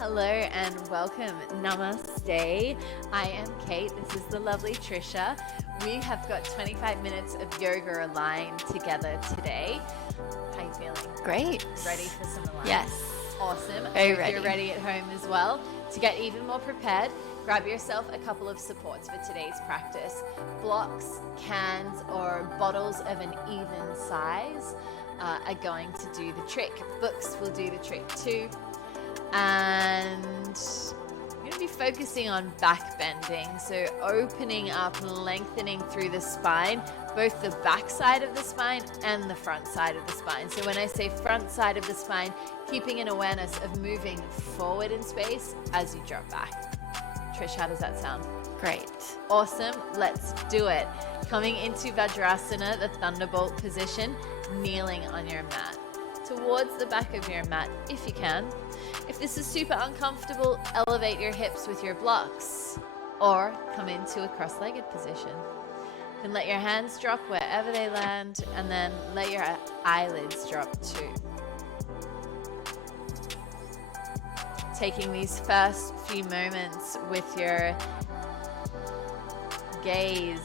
Hello and welcome. Namaste. I am Kate. This is the lovely Trisha. We have got 25 minutes of yoga aligned together today. How are you feeling? Great. Ready for some alignment? Yes. Awesome. Very If ready. you're ready at home as well, to get even more prepared, grab yourself a couple of supports for today's practice. Blocks, cans, or bottles of an even size are going to do the trick. Books will do the trick too. And I'm going to be focusing on back bending, so opening up, lengthening through the spine, both the back side of the spine and the front side of the spine. So when I say front side of the spine, keeping an awareness of moving forward in space as you drop back. Trish, how does that sound? Great. Awesome. Let's do it. Coming into Vajrasana, the thunderbolt position, kneeling on your mat. Towards the back of your mat, if you can. If this is super uncomfortable, elevate your hips with your blocks or come into a cross-legged position. You can let your hands drop wherever they land and then let your eyelids drop too. Taking these first few moments with your gaze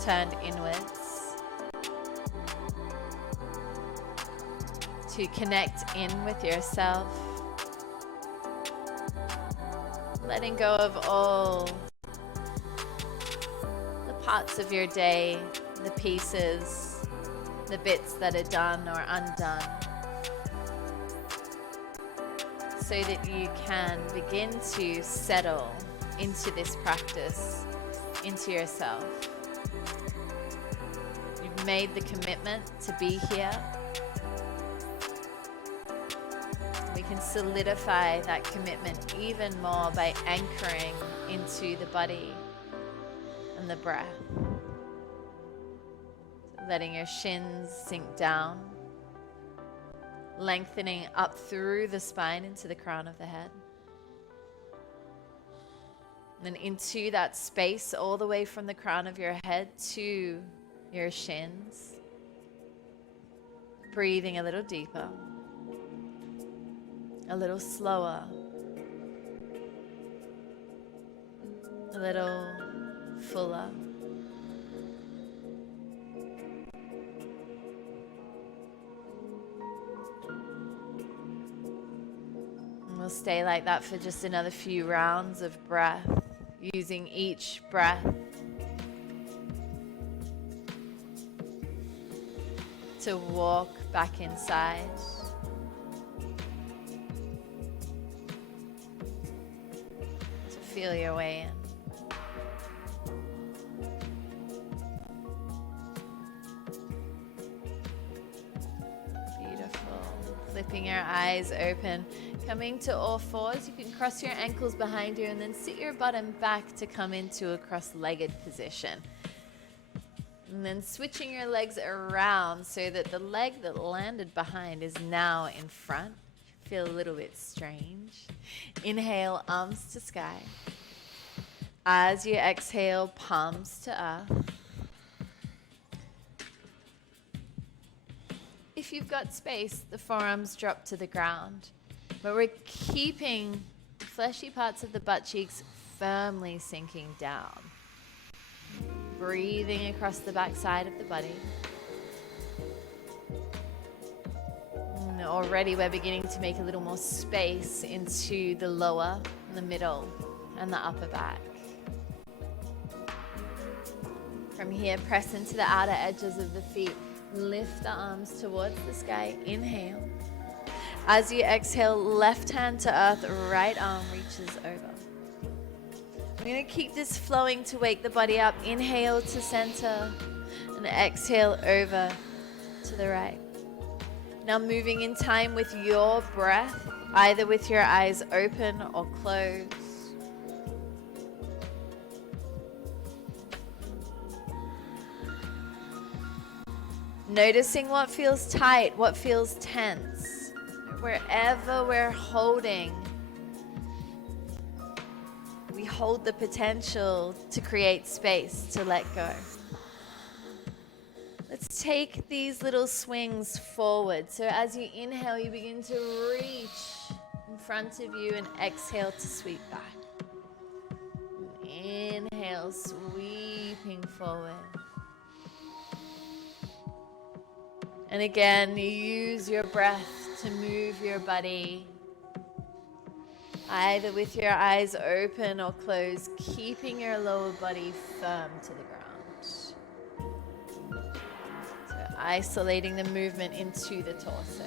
turned inwards to connect in with yourself, letting go of all the parts of your day, the pieces, the bits that are done or undone, so that you can begin to settle into this practice, into yourself. You've made the commitment to be here. We can solidify that commitment even more by anchoring into the body and the breath. Letting your shins sink down, lengthening up through the spine into the crown of the head. And then into that space all the way from the crown of your head to your shins. Breathing a little deeper. A little slower, a little fuller. And we'll stay like that for just another few rounds of breath, using each breath to walk back inside. Feel your way in. Beautiful. Flipping your eyes open. Coming to all fours. You can cross your ankles behind you and then sit your bottom back to come into a cross-legged position. And then switching your legs around so that the leg that landed behind is now in front. Feel a little bit strange. Inhale, arms to sky. As you exhale, palms to earth. If you've got space, the forearms drop to the ground. But we're keeping fleshy parts of the butt cheeks firmly sinking down. Breathing across the back side of the body. And already we're beginning to make a little more space into the lower, the middle, and the upper back. From here, press into the outer edges of the feet. Lift the arms towards the sky. Inhale. As you exhale, left hand to earth, right arm reaches over. We're going to keep this flowing to wake the body up. Inhale to center and exhale over to the right. Now moving in time with your breath, either with your eyes open or closed. Noticing what feels tight, what feels tense. Wherever we're holding, we hold the potential to create space to let go. Let's take these little swings forward. So as you inhale, you begin to reach and front of you and exhale to sweep back. Inhale, sweeping forward. And again, you use your breath to move your body, either with your eyes open or closed, keeping your lower body firm to the ground. So isolating the movement into the torso.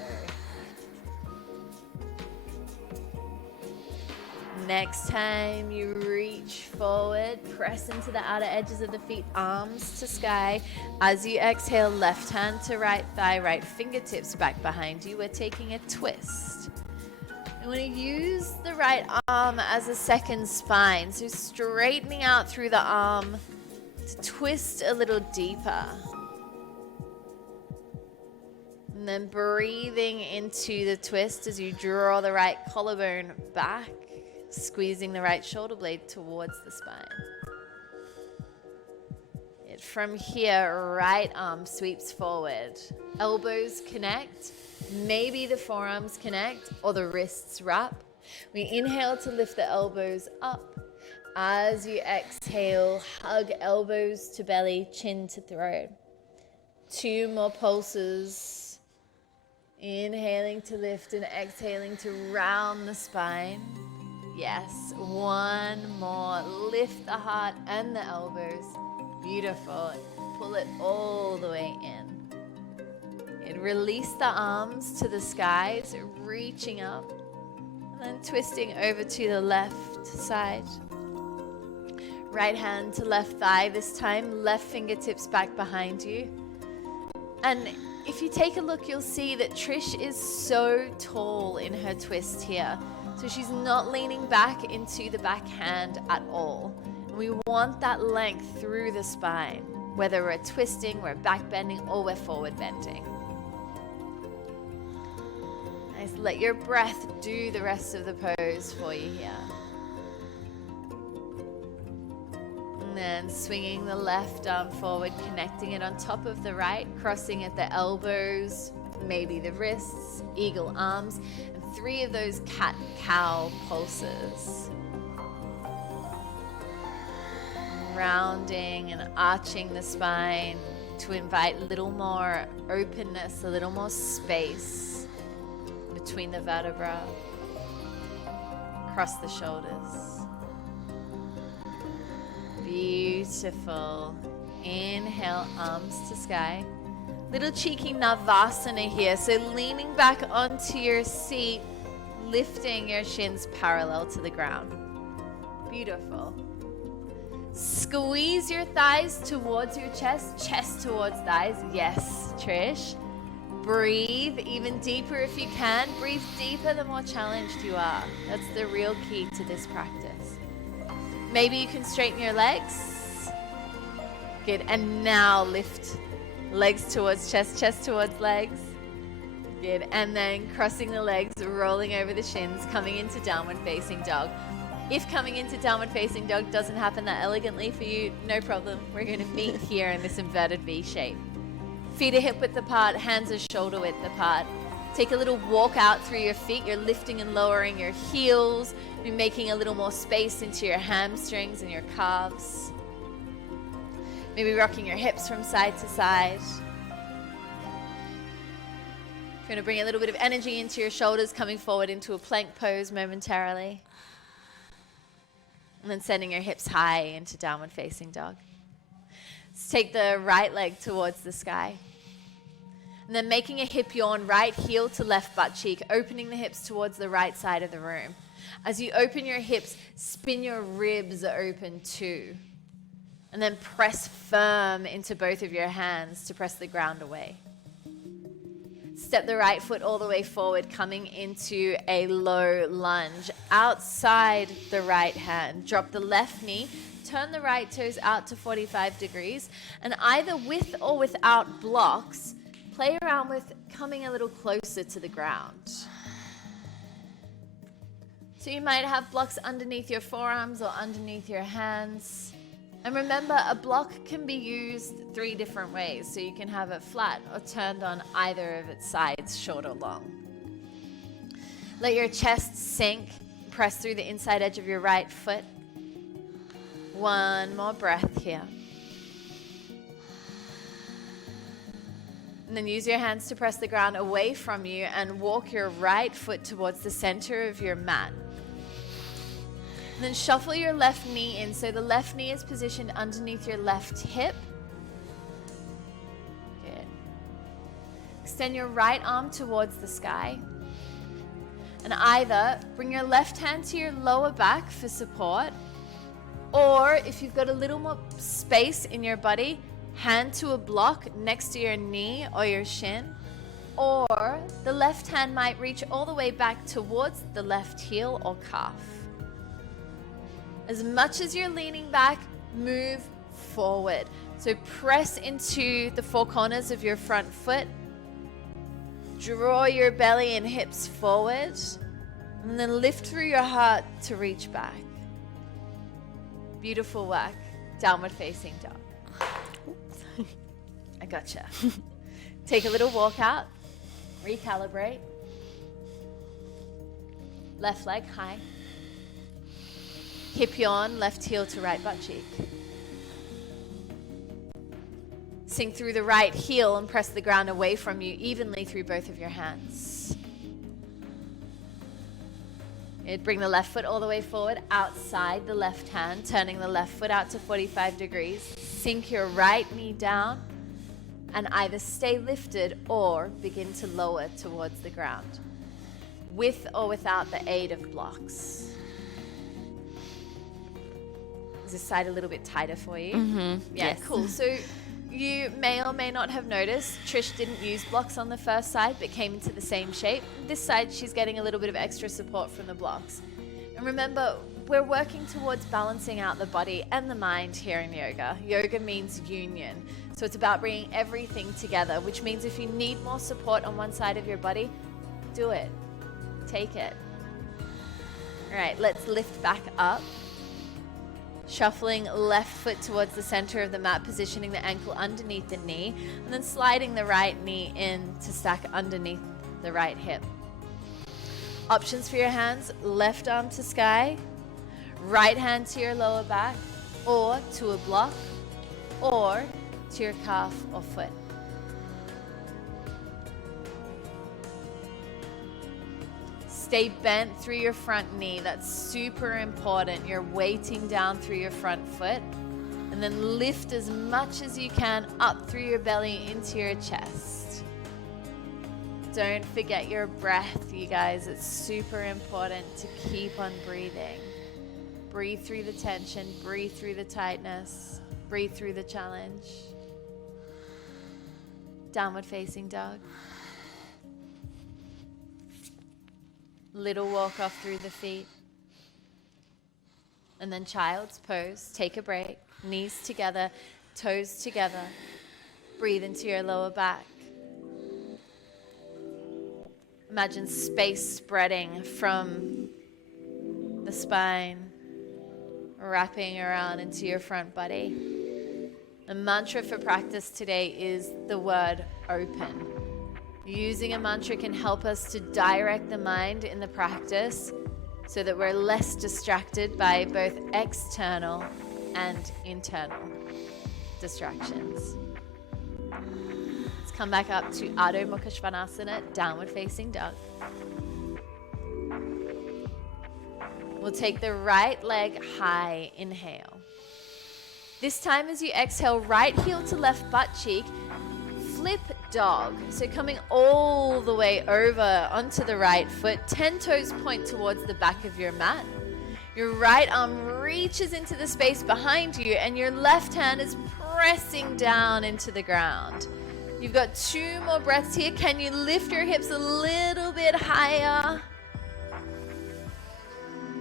Next time you reach forward, press into the outer edges of the feet, arms to sky. As you exhale, left hand to right thigh, right fingertips back behind you. We're taking a twist. You want to use the right arm as a second spine. So straightening out through the arm to twist a little deeper. And then breathing into the twist as you draw the right collarbone back. Squeezing the right shoulder blade towards the spine. From here, right arm sweeps forward. Elbows connect. Maybe the forearms connect or the wrists wrap. We inhale to lift the elbows up. As you exhale, hug elbows to belly, chin to throat. 2 more pulses. Inhaling to lift and exhaling to round the spine. Yes, 1 more. Lift the heart and the elbows. Beautiful. Pull it all the way in. And release the arms to the skies, reaching up. And then twisting over to the left side. Right hand to left thigh this time. Left fingertips back behind you. And if you take a look, you'll see that Trish is so tall in her twist here. So she's not leaning back into the back hand at all. We want that length through the spine, whether we're twisting, we're back bending, or we're forward bending. Nice. Let your breath do the rest of the pose for you here. And then swinging the left arm forward, connecting it on top of the right, crossing at the elbows, maybe the wrists, eagle arms. 3 of those cat-cow pulses. Rounding and arching the spine to invite a little more openness, a little more space between the vertebrae, across the shoulders. Beautiful. Inhale, arms to sky. Little cheeky Navasana here. So leaning back onto your seat, lifting your shins parallel to the ground. Beautiful. Squeeze your thighs towards your chest, chest towards thighs. Yes, Trish. Breathe even deeper if you can. Breathe deeper the more challenged you are. That's the real key to this practice. Maybe you can straighten your legs. Good. And now lift. Legs towards chest, chest towards legs. Good. And then crossing the legs, rolling over the shins, coming into downward facing dog. If coming into downward facing dog doesn't happen that elegantly for you, no problem. We're going to meet here in this inverted V shape. Feet are hip width apart, hands are shoulder width apart. Take a little walk out through your feet. You're lifting and lowering your heels. You're making a little more space into your hamstrings and your calves. Maybe rocking your hips from side to side. You're going to bring a little bit of energy into your shoulders, coming forward into a plank pose momentarily. And then sending your hips high into downward facing dog. Let's take the right leg towards the sky. And then making a hip yawn, right heel to left butt cheek, opening the hips towards the right side of the room. As you open your hips, spin your ribs open too. And then press firm into both of your hands to press the ground away. Step the right foot all the way forward, coming into a low lunge. Outside the right hand, drop the left knee, turn the right toes out to 45 degrees, and either with or without blocks, play around with coming a little closer to the ground. So you might have blocks underneath your forearms or underneath your hands. And remember, a block can be used 3 different ways. So you can have it flat or turned on either of its sides, short or long. Let your chest sink. Press through the inside edge of your right foot. One more breath here. And then use your hands to press the ground away from you and walk your right foot towards the center of your mat. And then shuffle your left knee in. So the left knee is positioned underneath your left hip. Good. Extend your right arm towards the sky. And either bring your left hand to your lower back for support, or if you've got a little more space in your body, hand to a block next to your knee or your shin, or the left hand might reach all the way back towards the left heel or calf. As much as you're leaning back, move forward. So press into the four corners of your front foot. Draw your belly and hips forward, and then lift through your heart to reach back. Beautiful work. Downward facing dog. I gotcha. Take a little walk out. Recalibrate. Left leg high. Hip yawn, left heel to right butt cheek. Sink through the right heel and press the ground away from you evenly through both of your hands. Bring the left foot all the way forward outside the left hand, turning the left foot out to 45 degrees. Sink your right knee down and either stay lifted or begin to lower towards the ground, with or without the aid of blocks. Is this side a little bit tighter for you? Mm-hmm. Yeah, yes. Cool. So you may or may not have noticed Trish didn't use blocks on the first side but came into the same shape. This side she's getting a little bit of extra support from the blocks. And remember, we're working towards balancing out the body and the mind here in yoga. Yoga means union. So it's about bringing everything together, which means if you need more support on one side of your body, do it. Take it. All right, let's lift back up. Shuffling left foot towards the center of the mat, positioning the ankle underneath the knee, and then sliding the right knee in to stack underneath the right hip. Options for your hands: left arm to sky, right hand to your lower back, or to a block, or to your calf or foot. Stay bent through your front knee. That's super important. You're weighting down through your front foot. And then lift as much as you can up through your belly into your chest. Don't forget your breath, you guys. It's super important to keep on breathing. Breathe through the tension. Breathe through the tightness. Breathe through the challenge. Downward facing dog. Little walk off through the feet. And then child's pose. Take a break. Knees together, toes together. Breathe into your lower back. Imagine space spreading from the spine, wrapping around into your front body. The mantra for practice today is the word open. Using a mantra can help us to direct the mind in the practice so that we're less distracted by both external and internal distractions. Let's come back up to Adho Mukha Svanasana, downward facing dog. We'll take the right leg high, inhale. This time as you exhale, right heel to left butt cheek, flip dog. So coming all the way over onto the right foot, 10 toes point towards the back of your mat. Your right arm reaches into the space behind you and your left hand is pressing down into the ground. You've got 2 more breaths here. Can you lift your hips a little bit higher?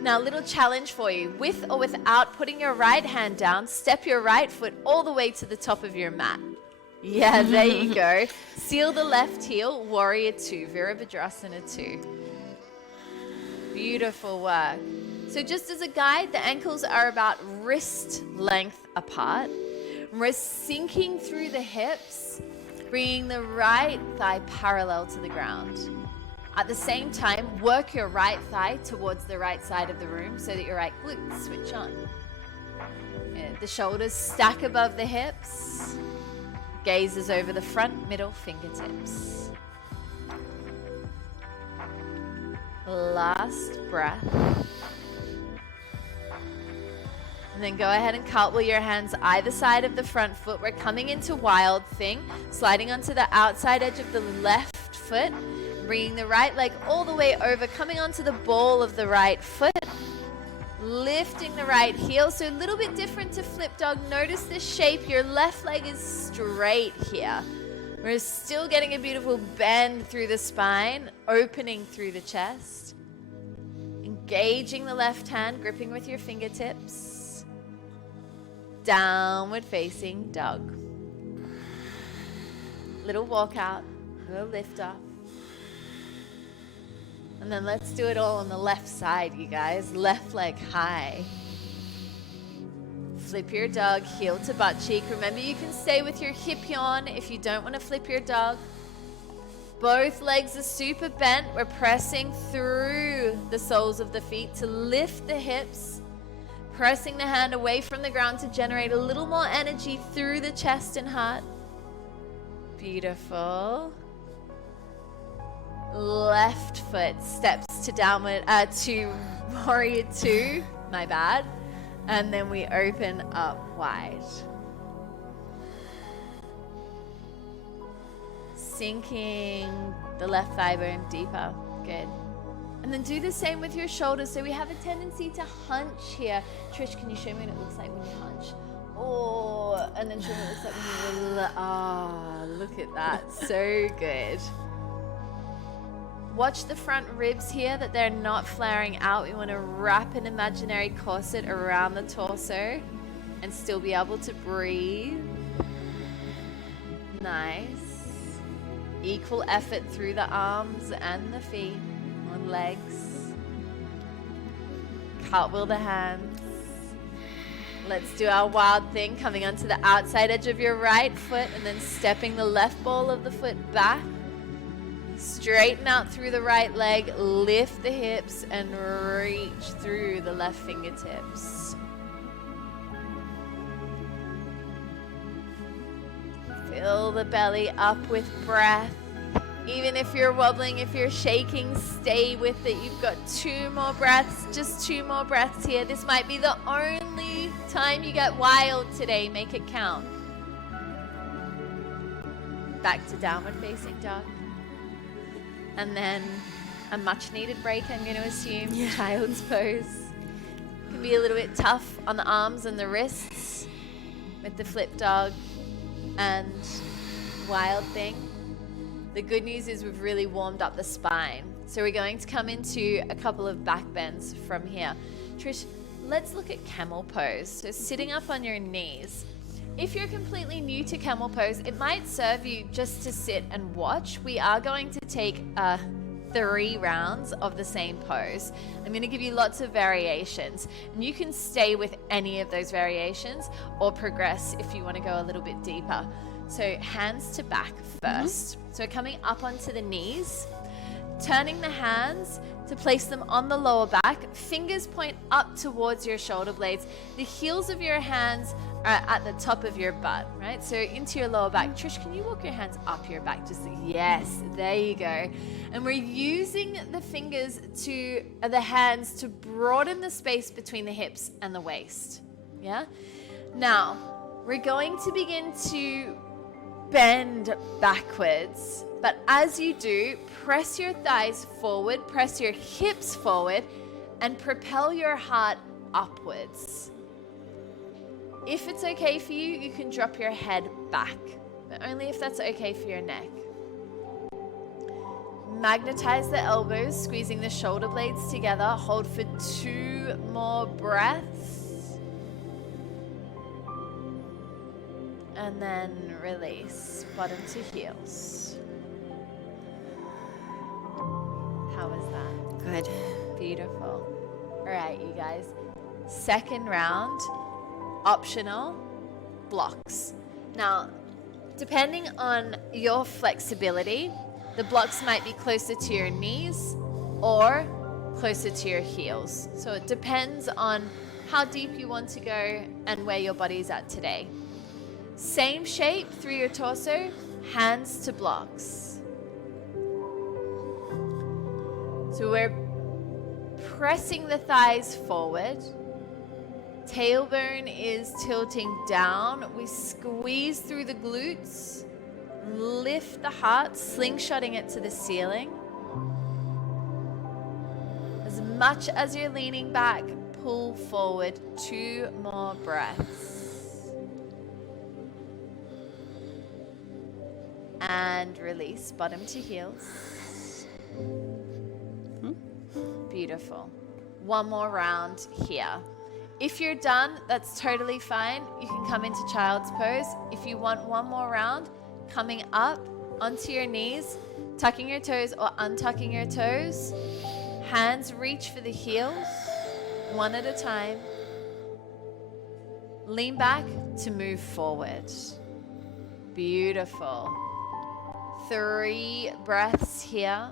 Now, a little challenge for you. With or without putting your right hand down, step your right foot all the way to the top of your mat. Yeah, there you go. Seal the left heel, warrior 2, Virabhadrasana 2. Beautiful work. So just as a guide, the ankles are about wrist length apart. We're sinking through the hips, bringing the right thigh parallel to the ground. At the same time, work your right thigh towards the right side of the room so that your right glutes switch on. The shoulders stack above the hips. Gazes over the front, middle, fingertips. Last breath. And then go ahead and cartwheel your hands either side of the front foot. We're coming into wild thing, sliding onto the outside edge of the left foot, bringing the right leg all the way over, coming onto the ball of the right foot, lifting the right heel. So a little bit different to flip dog. Notice the shape. Your left leg is straight here. We're still getting a beautiful bend through the spine, opening through the chest. Engaging the left hand, gripping with your fingertips. Downward facing dog. Little walkout, little lift off. And then let's do it all on the left side, you guys. Left leg high. Flip your dog, heel to butt cheek. Remember, you can stay with your hip yawn if you don't want to flip your dog. Both legs are super bent. We're pressing through the soles of the feet to lift the hips. Pressing the hand away from the ground to generate a little more energy through the chest and heart. Beautiful. Left foot steps to downward, to warrior two, my bad. And then we open up wide. Sinking the left thigh bone deeper, good. And then do the same with your shoulders. So we have a tendency to hunch here. Trish, can you show me what it looks like when you hunch? Oh, and then show me what it looks like when you relax. Oh, look at that, so good. Watch the front ribs here, that they're not flaring out. We want to wrap an imaginary corset around the torso and still be able to breathe. Nice. Equal effort through the arms and the feet and legs. Cartwheel the hands. Let's do our wild thing, coming onto the outside edge of your right foot and then stepping the left ball of the foot back. Straighten out through the right leg, lift the hips, and reach through the left fingertips. Fill the belly up with breath. Even if you're wobbling, if you're shaking, stay with it. You've got 2 more breaths, just 2 more breaths here. This might be the only time you get wild today. Make it count. Back to downward facing dog. And then a much needed break, I'm going to assume. Yeah. Child's pose. Can be a little bit tough on the arms and the wrists with the flip dog and wild thing. The good news is we've really warmed up the spine. So we're going to come into a couple of back bends from here. Trish, let's look at camel pose. So sitting up on your knees. If you're completely new to camel pose, it might serve you just to sit and watch. We are going to take 3 rounds of the same pose. I'm going to give you lots of variations, and you can stay with any of those variations or progress if you want to go a little bit deeper. So hands to back first. So coming up onto the knees, turning the hands to place them on the lower back. Fingers point up towards your shoulder blades. The heels of your hands are at the top of your butt, right? So into your lower back. Trish, can you walk your hands up your back? Just yes, there you go. And we're using the fingers to the hands to broaden the space between the hips and the waist. Yeah? Now, we're going to begin to bend backwards. But as you do, press your thighs forward, press your hips forward, and propel your heart upwards. If it's okay for you, you can drop your head back, but only if that's okay for your neck. Magnetize the elbows, squeezing the shoulder blades together. Hold for 2 more breaths. And then release, bottom to heels. How was that? Good. Beautiful. All right, you guys. Second round, optional blocks. Now, depending on your flexibility, The blocks might be closer to your knees or closer to your heels. So it depends on how deep you want to go and where your body's at today. Same shape through your torso, hands to blocks. So we're pressing the thighs forward. Tailbone is tilting down. We squeeze through the glutes. Lift the heart, slingshotting it to the ceiling. As much as you're leaning back, pull forward. 2 more breaths. And release, bottom to heels. Beautiful. One more round here. If you're done, that's totally fine. You can come into child's pose. If you want one more round, coming up onto your knees, tucking your toes or untucking your toes. Hands reach for the heels, one at a time. Lean back to move forward. Beautiful. 3 breaths here.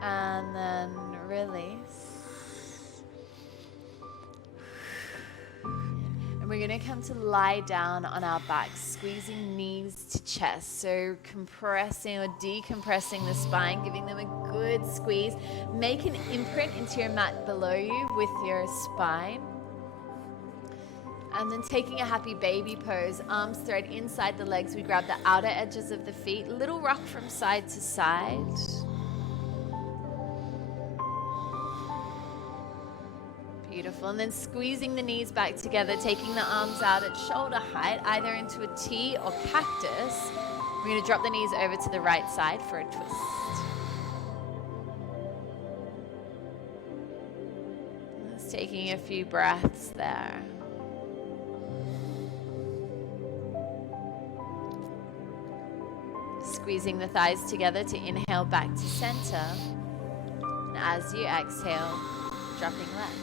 And then release. And we're going to come to lie down on our backs, squeezing knees to chest. So compressing or decompressing the spine, giving them a good squeeze. Make an imprint into your mat below you with your spine. And then taking a happy baby pose, arms thread inside the legs. We grab the outer edges of the feet, little rock from side to side. Beautiful. And then squeezing the knees back together, taking the arms out at shoulder height, either into a T or cactus. We're going to drop the knees over to the right side for a twist. Just taking a few breaths there. Squeezing the thighs together to inhale back to center. And as you exhale, dropping left.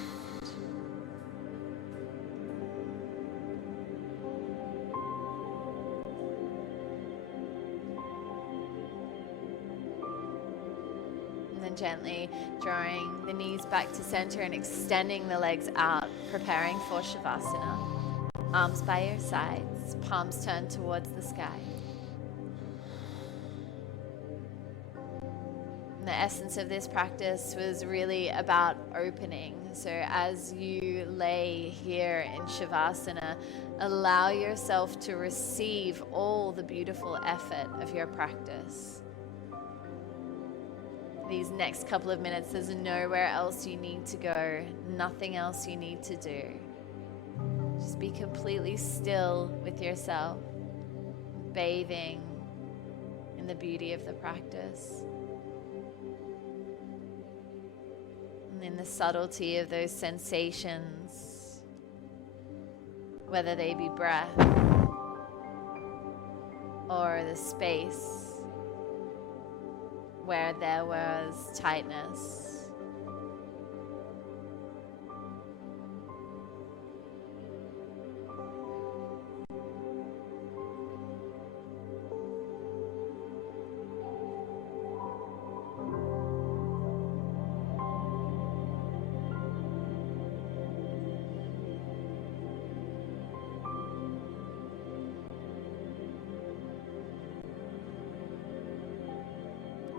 Gently drawing the knees back to center and extending the legs out, preparing for Shavasana. Arms by your sides, palms turned towards the sky. And the essence of this practice was really about opening. So as you lay here in Shavasana, allow yourself to receive all the beautiful effort of your practice. These next couple of minutes, there's nowhere else you need to go, nothing else you need to do. Just be completely still with yourself, bathing in the beauty of the practice. And in the subtlety of those sensations, whether they be breath or the space where there was tightness.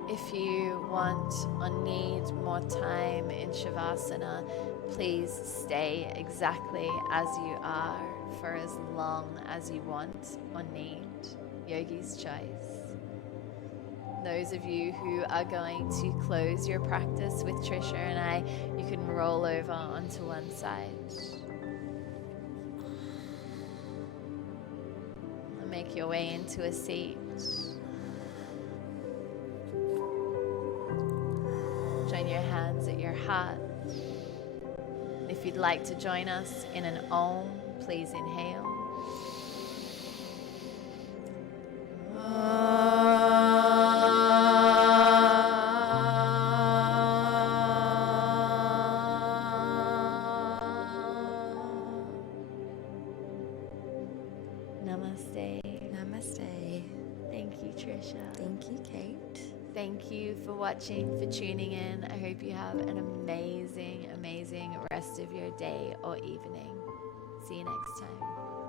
If you want or need more time in Shavasana, please stay exactly as you are for as long as you want or need. Yogi's choice. Those of you who are going to close your practice with Trisha and I, you can roll over onto one side. And make your way into a seat. Join your hands at your heart. If you'd like to join us in an Om, please inhale. Namaste. Namaste. Thank you, Trisha. Thank you, Kate. Thank you for watching, for tuning in. I hope you have an amazing, amazing rest of your day or evening. See you next time.